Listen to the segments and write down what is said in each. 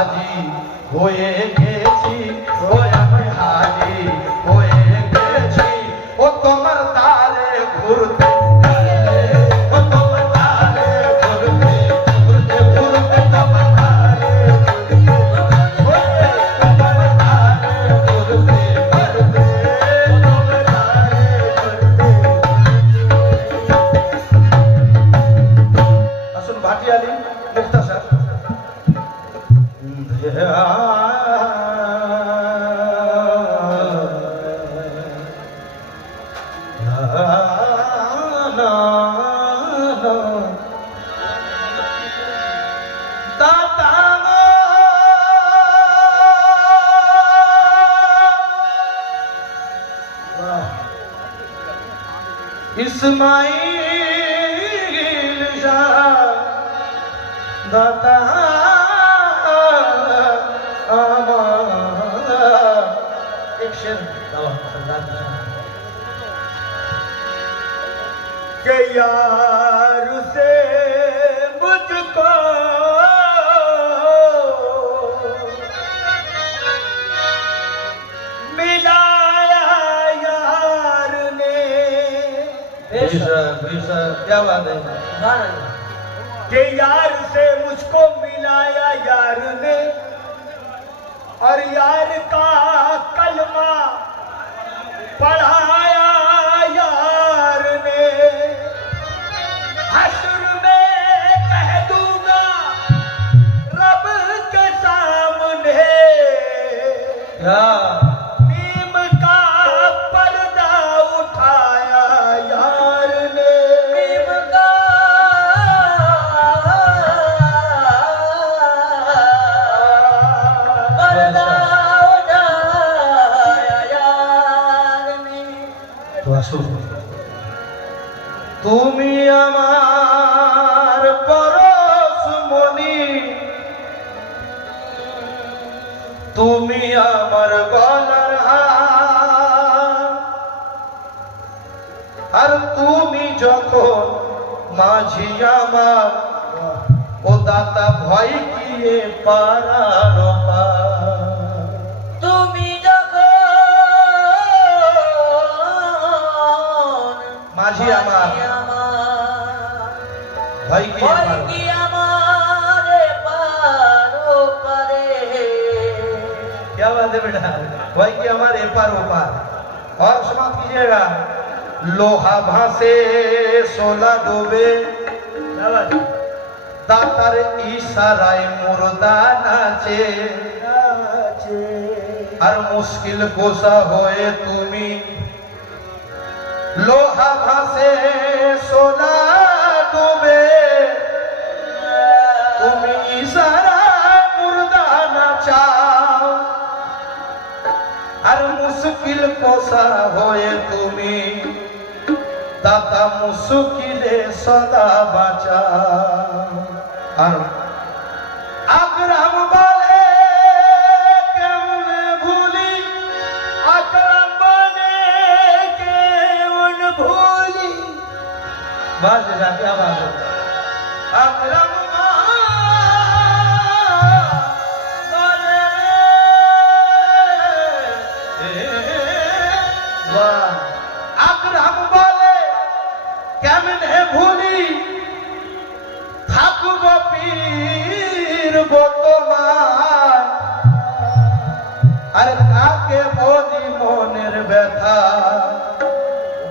হাজি হয়ে গেছি, ও আমি হাজি হয়ে গেছি, ও তোমার দ্বারে ঘুরতে ও তোমার দ্বারে ঘুরতে ঘুরতে ঘুরতে তোমার দ্বারে ঘুরতে তোমার দ্বারে ঘুরতে ঘুরতে তোমার দ্বারে ঘুরতে। আসুন ভাটিয়ালি মুক্তাসার इस्माइल शाह दाता एक शेर के यार से मुझको मिलाया यार ने। क्या बात है कि यार से मुझको मिलाया यार ने, और यार का कलमा पढ़ाया यार ने। हश्र में कह दूंगा रब के सामने, नीम का पर्दा उठाया यार ने। नीम का पर्दा उठाया यार ने। तो আসুন তুমি আমার পরশমণি, তুমি আমার গলার হার, আর তুমি যখন মাঝি আমার, ও দাতা ভয় গিয়ে পারার পার। তুমি যখন মাঝি আমার ভয় গিয়ে আমারে পারো পারে। क्या बात है बेटा, भाई कि हमारे एपार ओपार। और समाप्त कीजिएगा। लोहा भासे सोला डूबे, दातार इशाराय मुर्दा नाचे, और मुश्किल गोसा होए तुमी। लोहा भासे सोला डूबे, तुमी इशारा मुर्दा नाचाओ, আর মুশকিল পোষা হয়ে তুমি দাতা মুশকিলে সদা বাঁচা। আর আকরাম বলে কেমন ভুলি, আকরাম বলে কেমন ভুলি। বাস যাকে আবার আকরাম আকরাম বলে কেমনে ভুলি, থাকব পীর তোমার, আর কাকে বলি মনের ব্যথা,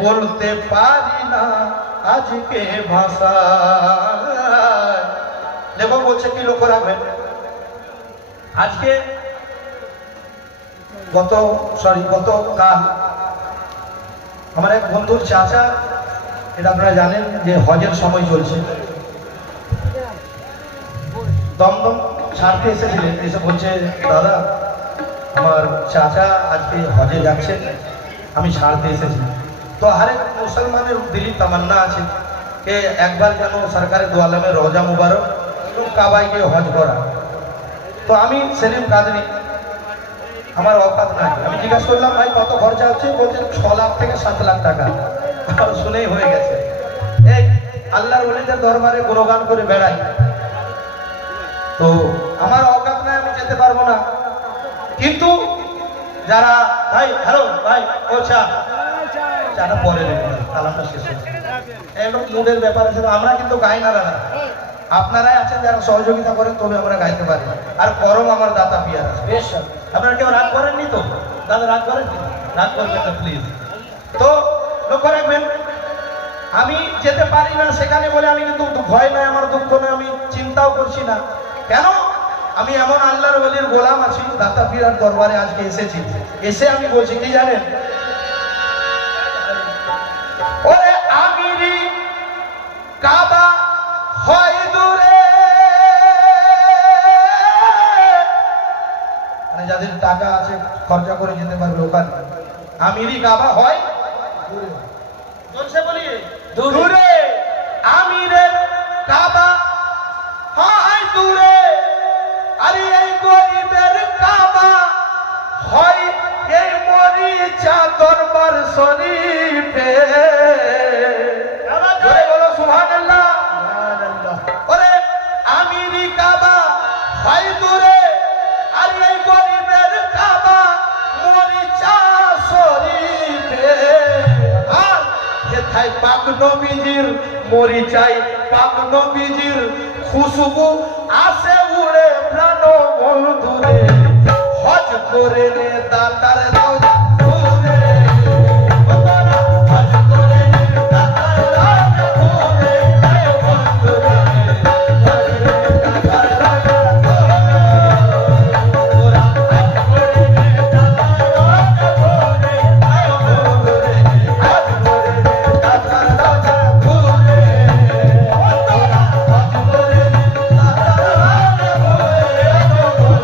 বলতে পারি না আজকে ভাষা। লেখক বলছে কি লক্ষ্য রাখবেন, আজকে গতকাল আমার এক বন্ধুর চাচা, এটা আপনারা জানেন যে হজের সময় চলছে, দমদম ছাড়তে এসেছিলেন। এসে বলছে দাদা আমার চাচা আজকে হজে যাচ্ছে, আমি ছাড়তে এসেছি। তো হরেক মুসলমানের দিলি তামান্না আছে যে একবার যেন সরকারের দু আলমে রোজা মুবারক এবং কাবায় গিয়ে হজ করা। তো আমি সেলিম কাদরি, আমার অকাত নাই। আমি জিজ্ঞাসা করলাম ভাই কত খরচা হচ্ছে, বলছে 6 লাখ থেকে 7 লাখ টাকা। শুনেই হয়ে গেছে। এই আল্লাহর ওলিদের দরবারে গুণগান করে বেড়াই, তো আমার অকাত নাই। আমি যে দিতে পারবো না, কিন্তু যারা ভাই হ্যালো ভাই ও চাটা পরে নেবেন, কালামটা শেষ হয়েছে, একদম মুডের ব্যাপার আছে। আমরা কিন্তু গাই না দাদা, আপনারাই আছেন যারা সহযোগিতা করেন তবে আমরা গাইতে পারি। আর করম আমার দাতা পিয়ার আছে বেশ। আপনারা কেউ রাগ করেননি তো দাদা? রাগ করেন, রাগ করবেন না প্লিজ। তো লক্ষ্য রাখবেন, আমি যেতে পারি না সেখানে বলে আমি কিন্তু ভয় নয়, আমার দুঃখ নয়, আমি চিন্তাও করছি না। কেন? আমি এমন আল্লাহর ওলির গোলাম আছি, দাতা পীরের দরবারে আজকে এসেছি। এসে আমি বলছি কি জানেন, ওরে আমিরি কাবা হয় দূরে, মানে যাদের টাকা আছে খরচা করে যেতে পারবে ওখানে, আমিরি কাবা হয় দূরে। বলছে বলি দূরে, আমিরের কাবা হয় দূরে, আরে এই গরিবের কাবা হয় এই মরিচা দরবার শরীফে। বলো সুবহানাল্লাহ। ওরে আমিরি কাবা হয় দূরে, আর এই গরিবের কাবা মরিচা শরীফে। আর হেথায় পাক নবীজির মরিচাই, পাক নবীজির খুশবু আসে উড়ে প্রাণ বন্ধুরে। হজ করে রে দাতার রওজা ঘুরে, হজ করে রে দাতার রওজা ঘুরে, আয় বন্ধুরে হজ করে দাতার রওজা ঘুরে, তোরা হজ করে রে দাতার রওজা ঘুরে, আয় বন্ধুরে হজ করে রে দাতার রওজা ঘুরে, তোরা হজ করে রে দাতার রওজা ঘুরে, আয় বন্ধুরে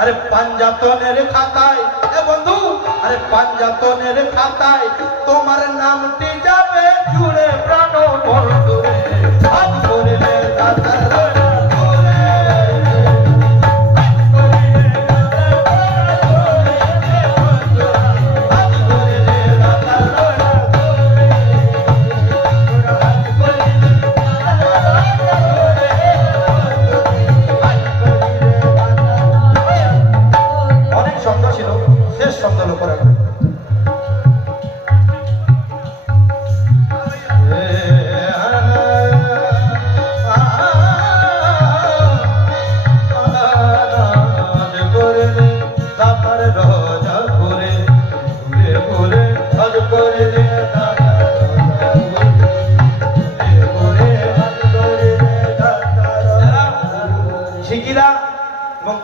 আরে পাঞ্জাতনের খাতায় এ বন্ধু, আরে পাঞ্জাতনের খাতায় তোমার নামটি যাবে জুড়ে প্রাণ বন্ধুরে হাত করে নে দাদার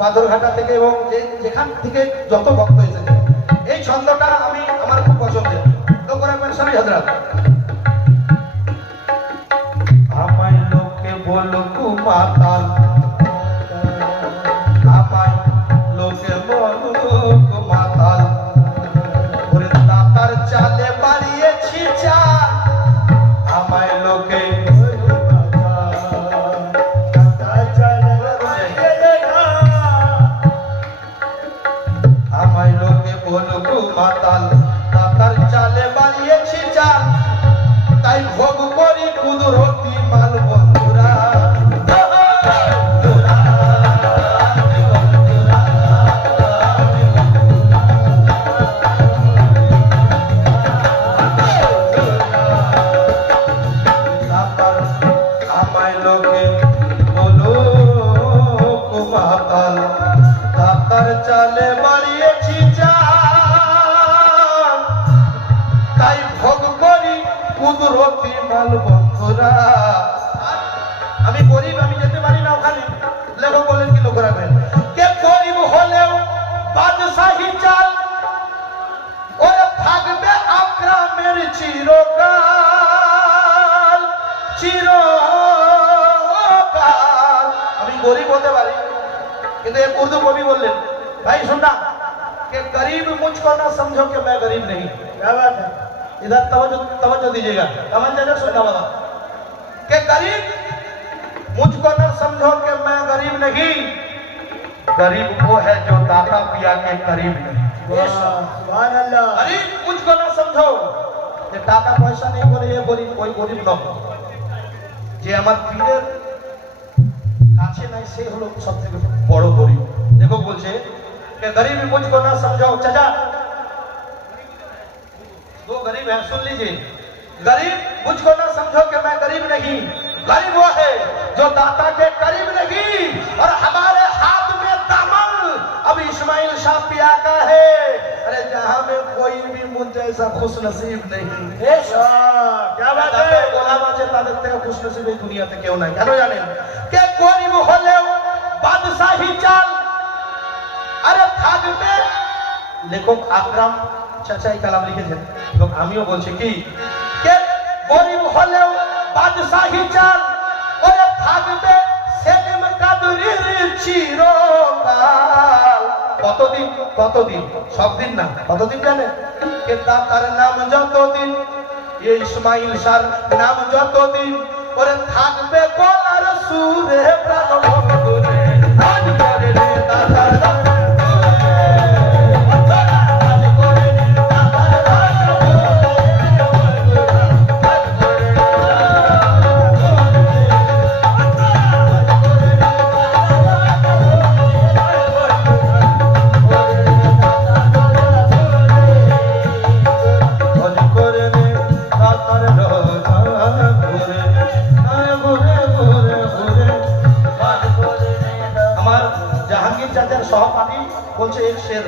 বাদরঘাটা থেকে এবং যেখান থেকে যত ভক্ত এসেছে এই ছন্দটা আমি আমার খুব পছন্দের। লোক রাখবেন সবাই হযরত। আমায় লোকে বলুক মাতাল, আমায় লোকে বলুক মাতাল, ওরে দাতার চালে বাড়িয়েছি চাল, আমায় লোকে মাতাল, দাতার চালে বাড়িয়েছি চাল, তাই ভোগ করি কুদরতি মাল বন্ধুরা। আমায় লোকে বলুক মাতাল, দাতার চালে বাড়িয়েছি চাল, তাই ভোগ করি কুদরতি মাল বন্ধুরা। আমি গরিব, আমি যেতে পারি না ওখানে। লেখক বলেন কি লোক রাখবেন, কে গরিব হলেও বাদশাহী চাল, ওরে থাকবে আকরামের চিরকাল চিরকাল। আমি গরিব হতে পারি, কিন্তু এক উর্দু কবি বললেন, भाई सुनना कि गरीब मुझको ना समझो कि मैं गरीब नहीं। क्या बात है, इधर तवज्जो दीजिएगा, कमल जगह सुनना बाबा, कि गरीब मुझको ना समझो कि मैं गरीब नहीं, गरीब वो है जो दाता पिया के करीब नहीं। सुभान अल्लाह। गरीब मुझको ना समझो যে টাকা পয়সা নেই বলে এ গরিব, ওই গরিব নয়, যে আমার পীরের কাছে নাই সে হলো সবথেকে বড় গরিব। দেখো বলছে कि गरीब मुझको ना समझो, चाचा दो गरीब हैं सुन लीजिए, गरीब मुझको ना समझो कि मैं गरीब नहीं, गरीब वो है जो दाता के करीब नहीं, और हमारे हाथ में दामन अब इस्माइल शाह पिया का है। अरे जहां में कोई भी मुझ जैसा खुश नसीब नहीं। क्या बात है, গোলাম আছে তাদের থেকে খুশ নসিব এই দুনিয়াতে কেউ নাই। কেন জানেন, কে গরিব হলেও বাদশাহী চাল, আরে থাকবে। লেখক আকরাম চাচা এই কালাম লিখেছেন এবং আমিও বলছি কি, কে গরিব হলেও বাদশাহী চাল, ওরে থাকবে সেলিম কাদরির চিরকাল। কতদিন, কতদিন, সব দিন না, কতদিন জানেন, কে দাতার নাম যতদিন, এই ইসমাইল শাহর নাম যতদিন, ওরে থাকবে গলার সুরে প্রাণ বন্ধুরে আজ করে রে দাতার সহপাঠী বলছে এক শের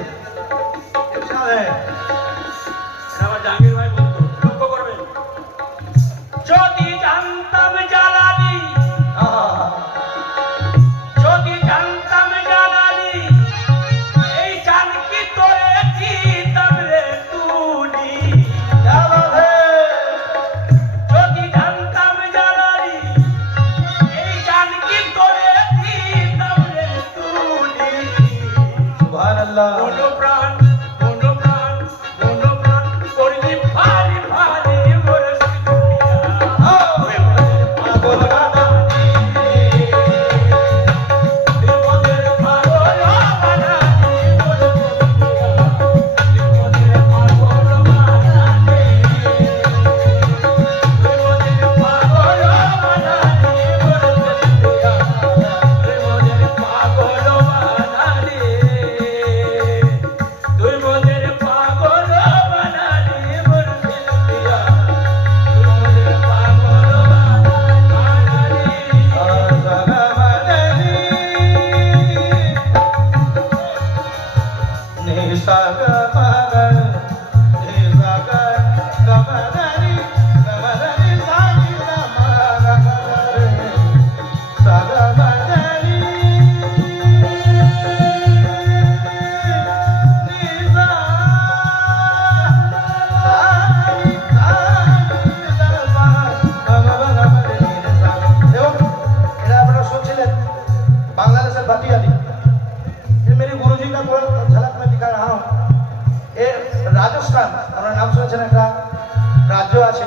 আমার জাহাঙ্গীর ভাই বলতো, লক্ষ্য করবেন, যদি জানতাম জ্বালানি, যদি জানতাম জ্বালানি, এই জানকি তোরে চিতাম রে তুলি। যদি জানতাম জ্বালানি, এই জানকি তোরে চিতাম রে তুলি। भाटियाली। ये मेरे गुरुजी का झलक मैं दिखा रहा हूँ। ये राजस्थान আমরা নাম শুনেছেন একটা রাজ্য আছে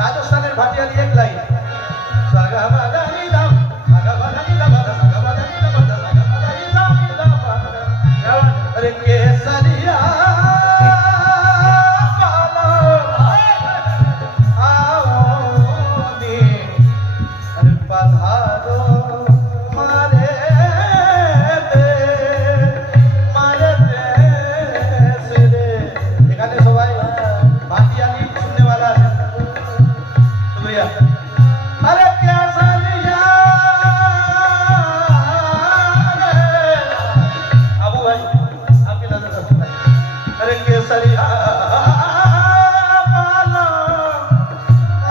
রাজস্থানের ভাটিয়ালি এক লাইন সাগা বাদানি দাম সাগা বাদানি দাম সাগা বাদানি দাম সাগা বাদানি দাম अरे केसरिया पालो आओनी अरे पधारो मारे देश रे এখানে সবাই ভাটিয়ালি শুনने वाला है तो भैया अरे केसरिया अबू भाई आपकी नजर रखना अरे केसरिया पालो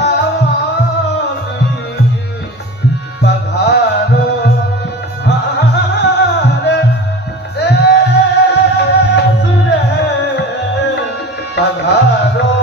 आओनी पधारो हमारे देश रे पधारो